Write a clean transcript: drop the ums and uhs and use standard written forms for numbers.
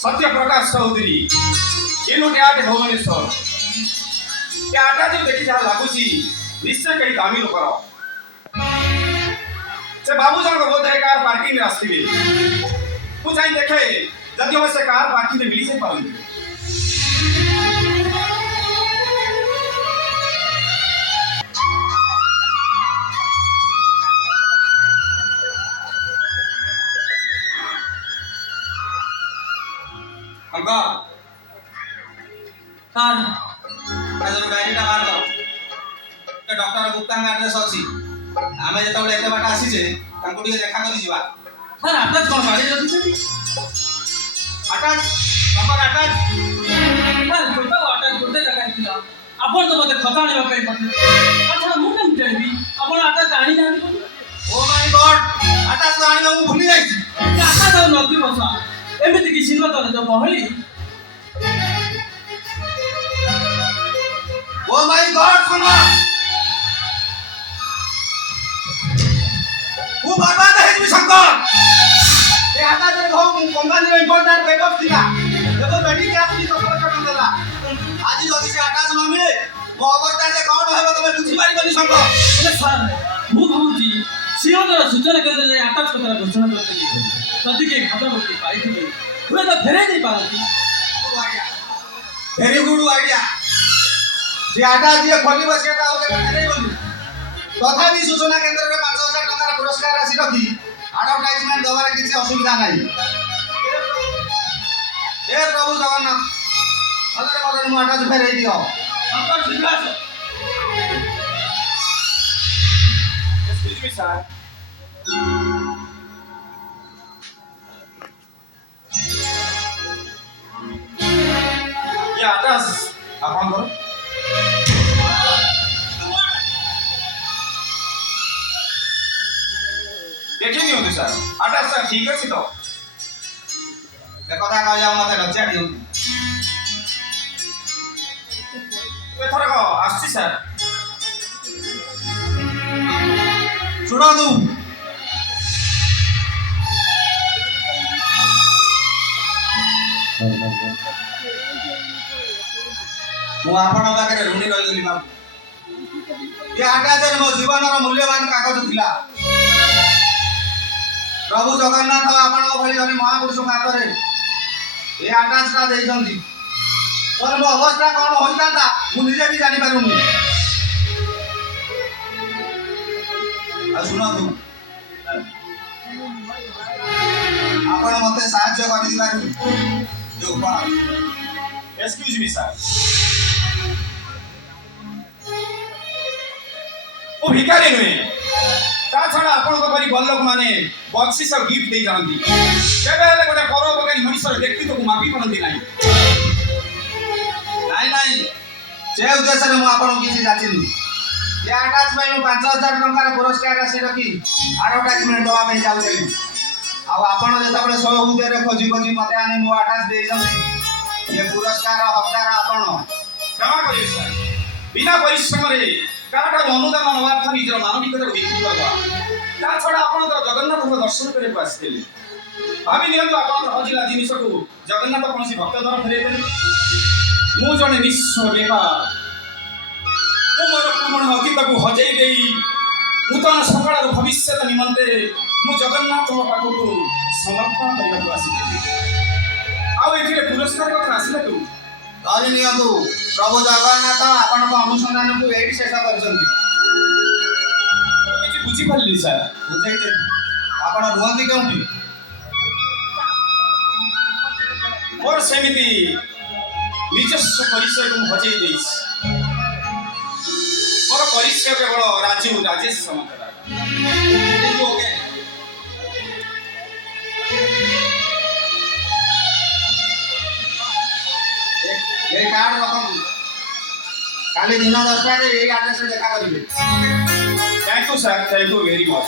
सत्य प्रकाश चौधरी एनोटे आटे भुवनेश्वर क्या आटा जो देखी जहाँ लगुची निश्चय कहीं दामी लोकर से बाबू जन को बोलते हैं कार पार्किंग में रास्ते में कुछ आई देखे जब यो से कार पार्किंग में मिली से पाऊंगी अंका कार आज डायरी टा मार तो डॉक्टर गुप्ता एड्रेस अछि आमे जेतबे एते बाटा आसी जे तांको टिके देखा करी जीवा कार आटा कोन गाड़ी रखिछथि अटैच नंबर अटैच कार छोटा आटा छोटे जगह थिला आपण तो मते खता आनिबा पई पते अच्छा मु केम कहबी आपण आटा जानि ना ओ माय गॉड अटैच तो आनी मु भूली जाई आटा तो नदी बसा एमिति कि सिंह तो जो बहली ओ माय गॉड सुनो वो बर्बाद है जी शंकर ये आता जरे भाऊ कंपनी रे इंपोर्टेंट बैकअप थिला देखो बेटी क्या सुनी तो फोटो नंदला आज जदी से आकाश न मिले मो अवस्था जे कोन हेबो तमे बुझी पारि बनी शंकर अरे सर मु भाबुची सिंह तो सूचना केंद्र रे आटा कतरा घोषणा करते नहीं तदी के खाता होती पाई थी हुए तो फेरे नहीं पाती वेरी गुड आइडिया जे आटा दिए खोली बसेटा होते नहीं बोली तथापि सूचना केंद्र रे 5000 टका पुरस्कार राशि रखी एडवर्टाइजमेंट दबारे किसी असुविधा नहीं हे प्रभु जगन्नाथ अगर मदन मु आटा फेरे दियो अंकर सिद्धार्थ एक्सक्यूज मी सर ये आटा अपन को देखिए नहीं होती सर आटा सर ठीक है तो ए कथा कहया मते लज्जा दियो एथर को आसी सर सुनो तू मु आपण पाखे ऋणी रही बाबू ये आटा जे मो जीवन मूल्यवान कागज थिला प्रभु जगन्नाथ आपण भली जने महापुरुष हातरे ये आटाचटा देइछंती पर मो अवस्था कोन होइताता मु निजे भी जानि पारुनी आ सुनो तू आपण मते साहाय्य करि दिबारु जो उपहार एक्सक्यूज मी सर ओ भिखारी नुहे ता छड़ा आपण को परी बल लोक माने बक्सिस और गिफ्ट दे जानती केबे हेले गोटे परोपकारी मनुष्यर व्यक्तित्व को मापी परंती नाही नहीं जे उद्देश्य मु आपण किसी जाचिनी ये अटैच में 5000 टंका पुरस्कार राशि रखी एडवर्टाइजमेंट दवा पे जाउछली आ आपण जेतबे सब उद्देश्य खोजी खोजी मते आनी मु अटैच दे जंती ये पुरस्कार हकदार आपण क्षमा करिए सर बिना परिश्रम रे काटा अनुदान अनवार्थ निजर मानविकता को बिक्री करवा ता छड़ा आपण तो जगन्नाथ को दर्शन करे को आसीले भाभी नियंतु आपण हजिला जिनिस को जगन्नाथ कोनसी भक्त धर फेरे देली मु जने निस्व बेकार ओ मोर पुराण अतीत को हजई देई नूतन सकाळ भविष्य निमंते मु जगन्नाथ पाखु को समर्पण करबा को आसीले आ एथिरे पुरस्कार कथा आसीले तू धरि नियंतु प्रभु जगन्नाथ आपण को अनुसंधान को एडी शेष करछंती किछि बुझी पारली सर बुझाई दे आपण रुहंती केउंटी मोर सेमिति নিজস্ব পরিচয় को हजई देइस मोर परिचय केवल राजू राजेश समतरा ओके ये कार्ड रखम काली दिन 10 टा रे एई एड्रेस रे देखा करिवे thank you sir thank you very much